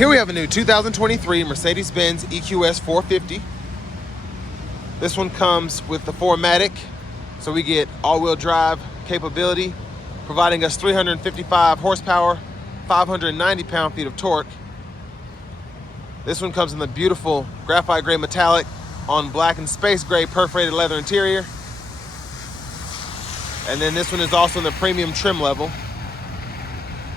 Here we have a new 2023 Mercedes-Benz EQS 450. This one comes with the 4MATIC, so we get all-wheel drive capability, providing us 355 horsepower, 590 pound-feet of torque. This one comes in the beautiful graphite gray metallic on black and space gray perforated leather interior. And then this one is also in the premium trim level.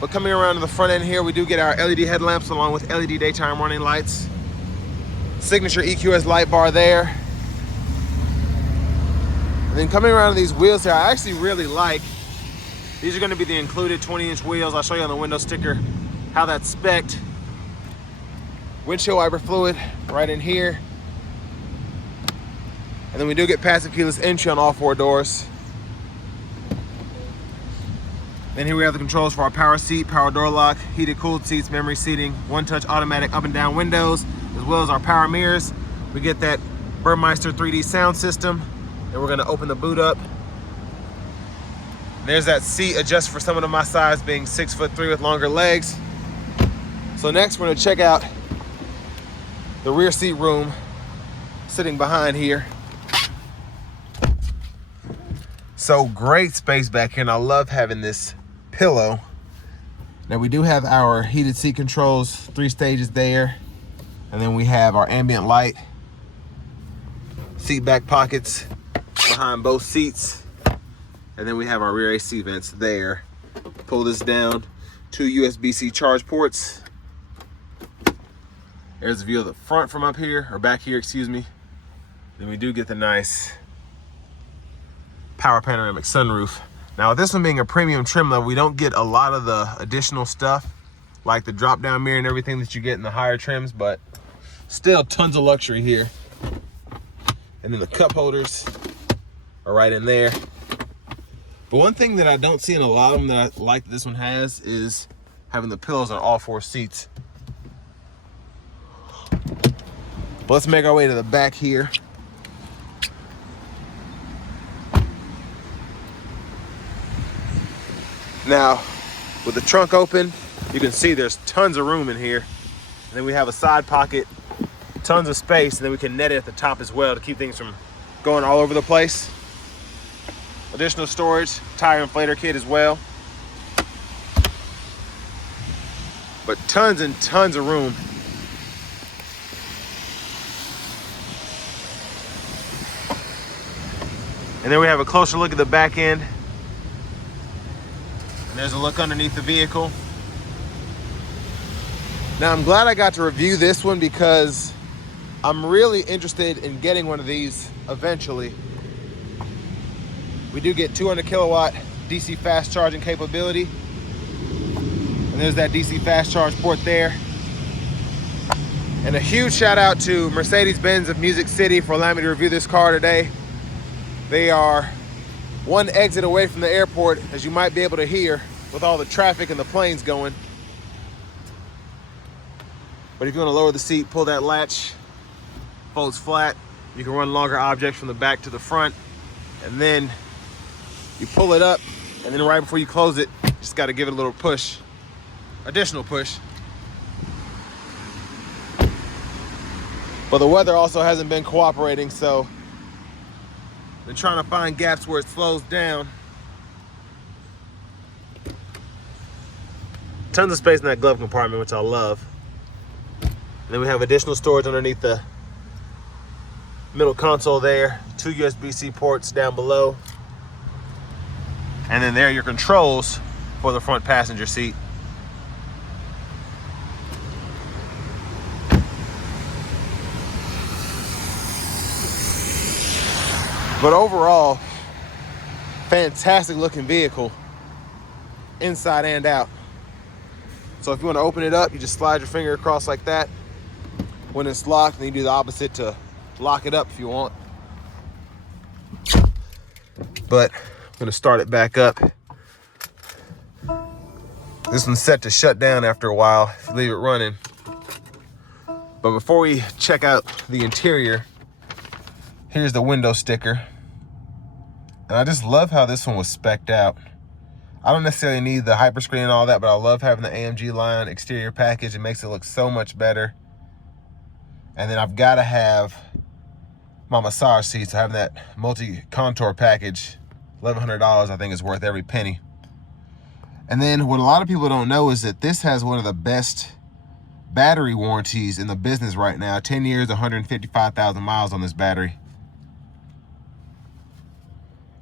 But coming around to the front end here, we do get our LED headlamps along with LED daytime running lights. Signature EQS light bar there. And then coming around to these wheels here, I actually really like. These are gonna be the included 20-inch wheels. I'll show you on the window sticker how that's spec'd. Windshield wiper fluid right in here. And then we do get passive keyless entry on all 4 doors. Then here we have the controls for our power seat, power door lock, heated cooled seats, memory seating, one-touch automatic up and down windows, as well as our power mirrors. We get that Burmeister 3D sound system. And we're gonna open the boot up. There's that seat adjust for someone of my size, being 6'3" with longer legs. So next we're gonna check out the rear seat room sitting behind here. So great space back here, and I love having this pillow. Now we do have our heated seat controls, 3 stages there. And then we have our ambient light, seat back pockets behind both seats. And then we have our rear AC vents there. Pull this down, 2 USB-C charge ports. There's a view of the front from up here, or back here, excuse me. Then we do get the nice power panoramic sunroof. Now with this one being a premium trim level, we don't get a lot of the additional stuff, like the drop down mirror and everything that you get in the higher trims, but still tons of luxury here. And then the cup holders are right in there. But one thing that I don't see in a lot of them that I like that this one has is having the pillows on all 4 seats. But let's make our way to the back here. Now, with the trunk open, you can see there's tons of room in here. And then we have a side pocket, tons of space, and then we can net it at the top as well to keep things from going all over the place. Additional storage, tire inflator kit as well. But tons and tons of room. And then we have a closer look at the back end. And there's a look underneath the vehicle. Now I'm glad I got to review this one because I'm really interested in getting one of these eventually. We do get 200 kilowatt DC fast charging capability. And there's that DC fast charge port there. And a huge shout out to Mercedes-Benz of Music City for allowing me to review this car today. They are 1 exit away from the airport, as you might be able to hear with all the traffic and the planes going. But if you want to lower the seat, pull that latch, folds flat. You can run longer objects from the back to the front. And then you pull it up, and then right before you close it, you just got to give it a little push, additional push. But the weather also hasn't been cooperating, so been trying to find gaps where it slows down. Tons of space in that glove compartment, which I love. And then we have additional storage underneath the middle console there. 2 USB-C ports down below. And then there are your controls for the front passenger seat. But overall, fantastic looking vehicle, inside and out. So if you want to open it up, you just slide your finger across like that. When it's locked, then you do the opposite to lock it up if you want. But I'm gonna start it back up. This one's set to shut down after a while if you leave it running. But before we check out the interior, here's the window sticker. And I just love how this one was spec'd out. I don't necessarily need the hyperscreen and all that, but I love having the AMG line exterior package. It makes it look so much better. And then I've got to have my massage seats. So having that multi-contour package, $1,100, I think is worth every penny. And then what a lot of people don't know is that this has one of the best battery warranties in the business right now. 10 years, 155,000 miles on this battery.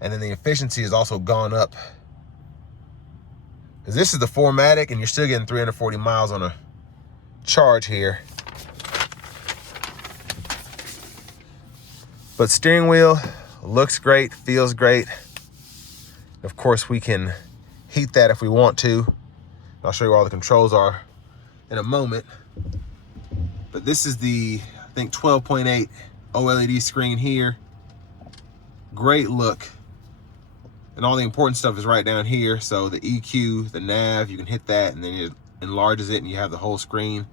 And then the efficiency has also gone up. Because this is the 4MATIC, and you're still getting 340 miles on a charge here. But steering wheel looks great, feels great. Of course, we can heat that if we want to. I'll show you where all the controls are in a moment. But this is the, I think, 12.8 OLED screen here. Great look. And all the important stuff is right down here. So the EQ, the nav, you can hit that and then it enlarges it and you have the whole screen.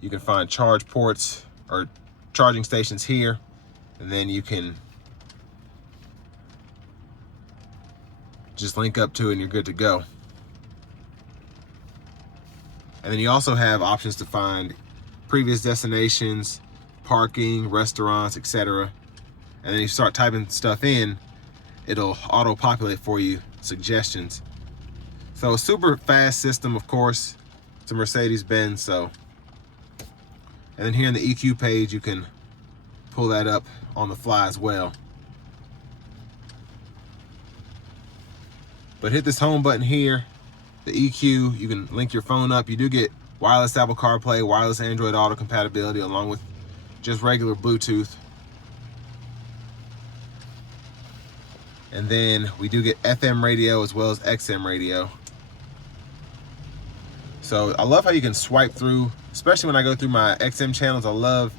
You can find charge ports or charging stations here. And then you can just link up to it and you're good to go. And then you also have options to find previous destinations, parking, restaurants, etc. And then you start typing stuff in, it'll auto-populate for you suggestions. So a super fast system, of course. It's a Mercedes-Benz, so. And then here in the EQ page, you can pull that up on the fly as well. But hit this home button here, the EQ, you can link your phone up. You do get wireless Apple CarPlay, wireless Android Auto compatibility, along with just regular Bluetooth. And then we do get FM radio as well as XM radio. So I love how you can swipe through, especially when I go through my XM channels. I love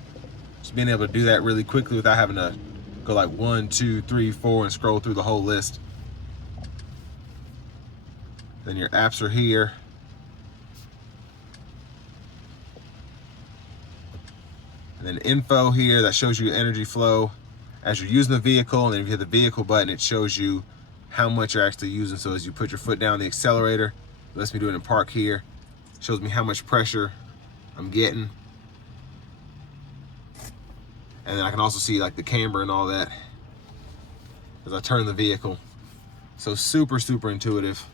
just being able to do that really quickly without having to go like 1, 2, 3, 4 and scroll through the whole list. Then your apps are here. And then info here that shows you energy flow as you're using the vehicle. And then if you hit the vehicle button, it shows you how much you're actually using. So as you put your foot down the accelerator, it lets me do it in park here. It shows me how much pressure I'm getting. And then I can also see like the camber and all that as I turn the vehicle. So super, super intuitive.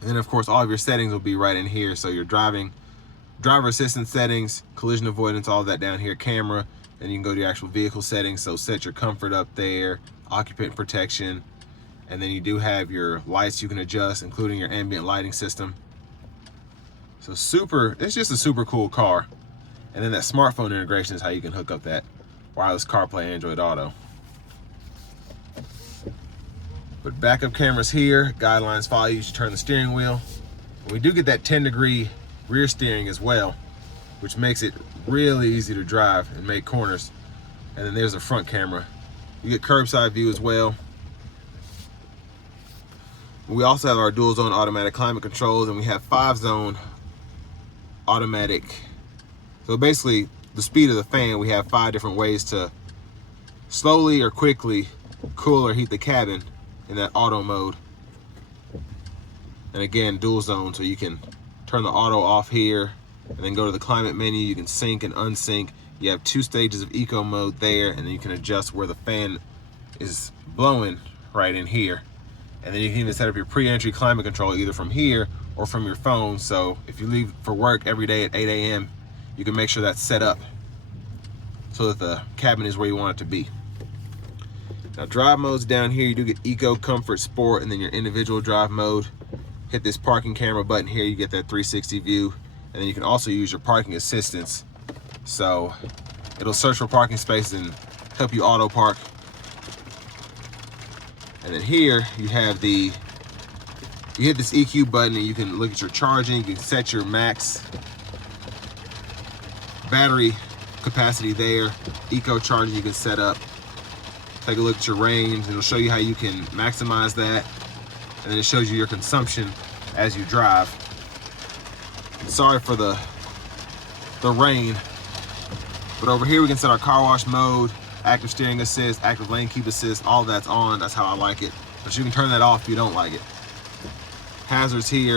And then of course, all of your settings will be right in here. So your driver assistance settings, collision avoidance, all of that down here, camera. Then you can go to your actual vehicle settings. So set your comfort up there, occupant protection. And then you do have your lights you can adjust, including your ambient lighting system. So it's just a super cool car. And then that smartphone integration is how you can hook up that wireless CarPlay Android Auto. But backup cameras here, guidelines follow you to turn the steering wheel. And we do get that 10-degree rear steering as well, which makes it really easy to drive and make corners. And then there's a front camera. You get curbside view as well. We also have our dual zone automatic climate controls, and we have 5-zone automatic. So basically, the speed of the fan, we have 5 different ways to slowly or quickly cool or heat the cabin in that auto mode. And again, dual zone, so you can turn the auto off here and then go to the climate menu. You can sync and unsync. You have 2 stages of eco mode there, and then you can adjust where the fan is blowing right in here. And then you can even set up your pre-entry climate control either from here or from your phone. So if you leave for work every day at 8 a.m., you can make sure that's set up so that the cabin is where you want it to be. Now drive modes down here, you do get Eco, Comfort, Sport, and then your individual drive mode. Hit this parking camera button here, you get that 360 view. And then you can also use your parking assistance. So it'll search for parking spaces and help you auto park. And then here you have you hit this EQ button and you can look at your charging, you can set your max battery capacity there. Eco charging you can set up. Take a look at your range, and it'll show you how you can maximize that. And then it shows you your consumption as you drive. Sorry for the rain, but over here we can set our car wash mode, active steering assist, active lane keep assist, all that's on. That's how I like it. But you can turn that off if you don't like it. hazards here,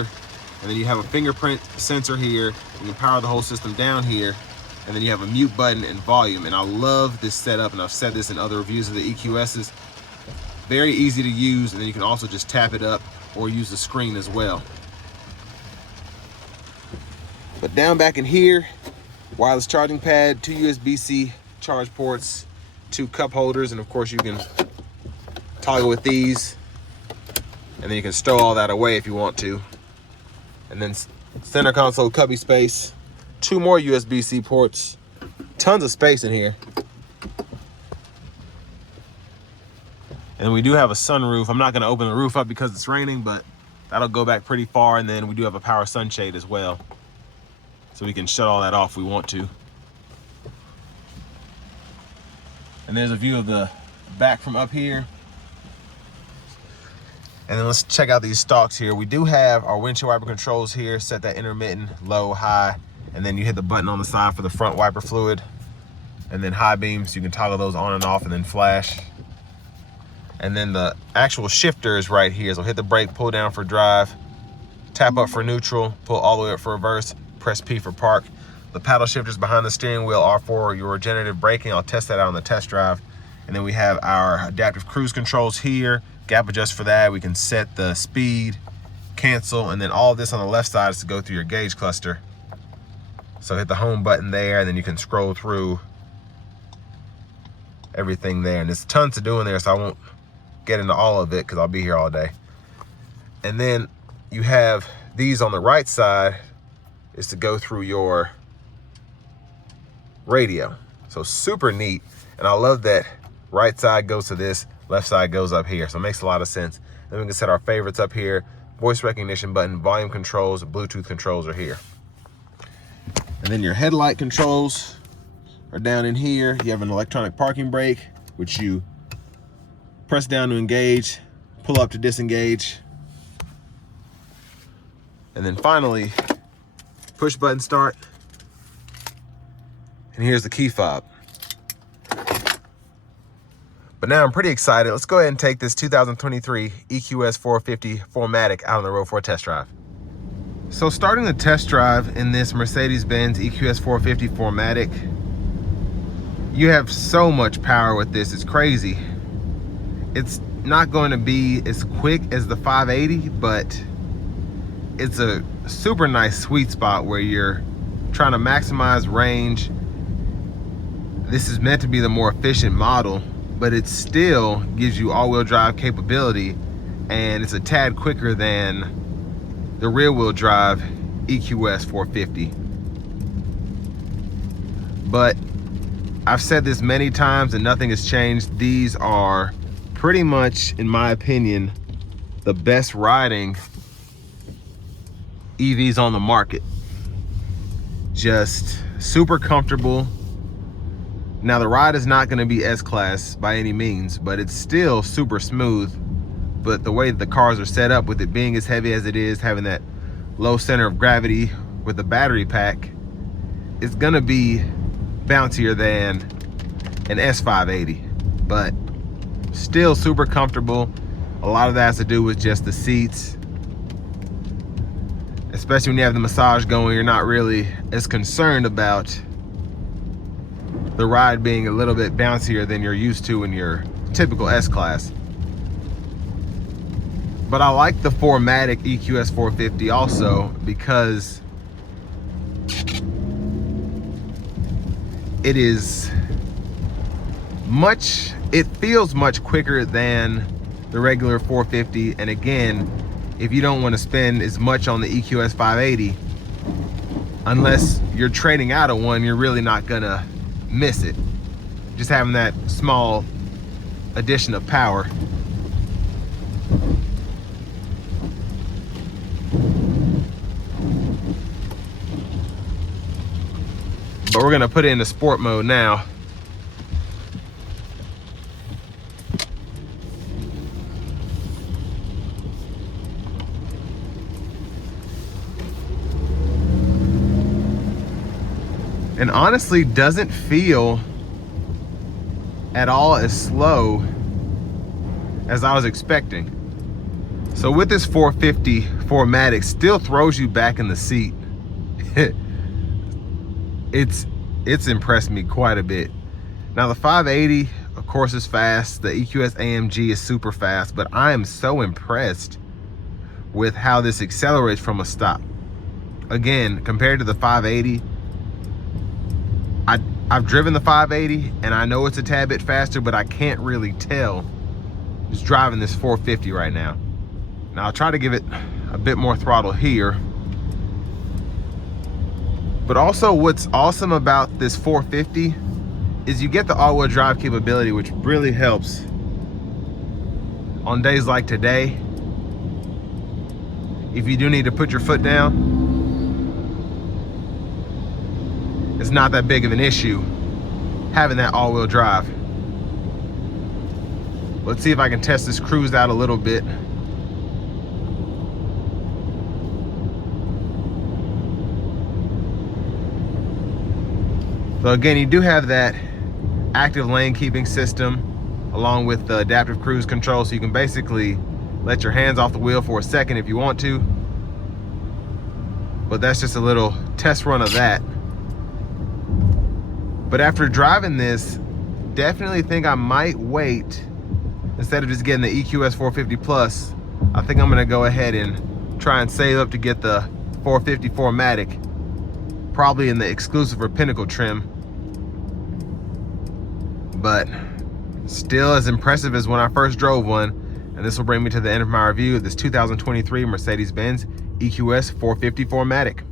and then you have a fingerprint sensor here. You can power the whole system down here, and then you have a mute button and volume. And I love this setup, and I've said this in other reviews of the EQSs. Very easy to use, and then you can also just tap it up or use the screen as well. But down back in here, wireless charging pad, 2 USB-C charge ports, 2 cup holders, and of course you can toggle with these, and then you can stow all that away if you want to. And then center console cubby space, 2 more USB-C ports, tons of space in here. And we do have a sunroof. I'm not gonna open the roof up because it's raining, but that'll go back pretty far. And then we do have a power sunshade as well, so we can shut all that off if we want to. And there's a view of the back from up here. And then let's check out these stalks here. We do have our windshield wiper controls here, set that intermittent, low, high, and then you hit the button on the side for the front wiper fluid. And then high beams, you can toggle those on and off and then flash. And then the actual shifter is right here. So hit the brake, pull down for drive, tap up for neutral, pull all the way up for reverse, press P for park. The paddle shifters behind the steering wheel are for your regenerative braking. I'll test that out on the test drive. And then we have our adaptive cruise controls here, gap adjust for that. We can set the speed, cancel, and then all of this on the left side is to go through your gauge cluster. So hit the home button there, and then you can scroll through everything there. And there's tons to do in there, so I won't get into all of it because I'll be here all day. And then you have these on the right side is to go through your radio. So super neat. And I love that right side goes to this, left side goes up here. So it makes a lot of sense. Then we can set our favorites up here. Voice recognition button, volume controls, Bluetooth controls are here. And then your headlight controls are down in here. You have an electronic parking brake, which you press down to engage, pull up to disengage. And then finally, push button start. And here's the key fob. But now I'm pretty excited. Let's go ahead and take this 2023 EQS 450 4MATIC out on the road for a test drive. So starting the test drive in this Mercedes-Benz EQS 450 4MATIC, you have so much power with this, it's crazy. It's not going to be as quick as the 580, but it's a super nice sweet spot where you're trying to maximize range. This is meant to be the more efficient model, but it still gives you all-wheel drive capability, and it's a tad quicker than the rear-wheel drive EQS 450. But I've said this many times and nothing has changed. These are pretty much, in my opinion, the best riding EVs on the market. Just super comfortable. Now the ride is not going to be S-Class by any means, but it's still super smooth. But the way the cars are set up, with it being as heavy as it is, having that low center of gravity with the battery pack, it's going to be bouncier than an S580, but still super comfortable. A lot of that has to do with just the seats. Especially when you have the massage going, you're not really as concerned about the ride being a little bit bouncier than you're used to in your typical S-Class. But I like the 4MATIC EQS 450 also because it feels much quicker than the regular 450. And again, if you don't want to spend as much on the EQS 580, unless you're trading out of one, you're really not gonna miss it. Just having that small addition of power. But we're gonna put it into sport mode now. And honestly doesn't feel at all as slow as I was expecting. So with this 450 4MATIC, still throws you back in the seat. It's impressed me quite a bit. Now the 580, of course, is fast. The EQS AMG is super fast, but I am so impressed with how this accelerates from a stop. Again, compared to the 580, I've driven the 580 and I know it's a tad bit faster, but I can't really tell just driving this 450 right now. Now I'll try to give it a bit more throttle here. But also what's awesome about this 450 is you get the all-wheel drive capability, which really helps on days like today. If you do need to put your foot down, it's not that big of an issue having that all-wheel drive. Let's see if I can test this cruise out a little bit. So again, you do have that active lane keeping system along with the adaptive cruise control, so you can basically let your hands off the wheel for a second if you want to. But that's just a little test run of that. But after driving this, definitely think I might wait. Instead of just getting the EQS 450 Plus, I think I'm gonna go ahead and try and save up to get the 450 4MATIC, probably in the exclusive or pinnacle trim. But still as impressive as when I first drove one. And this will bring me to the end of my review of this 2023 Mercedes-Benz EQS 450 4MATIC.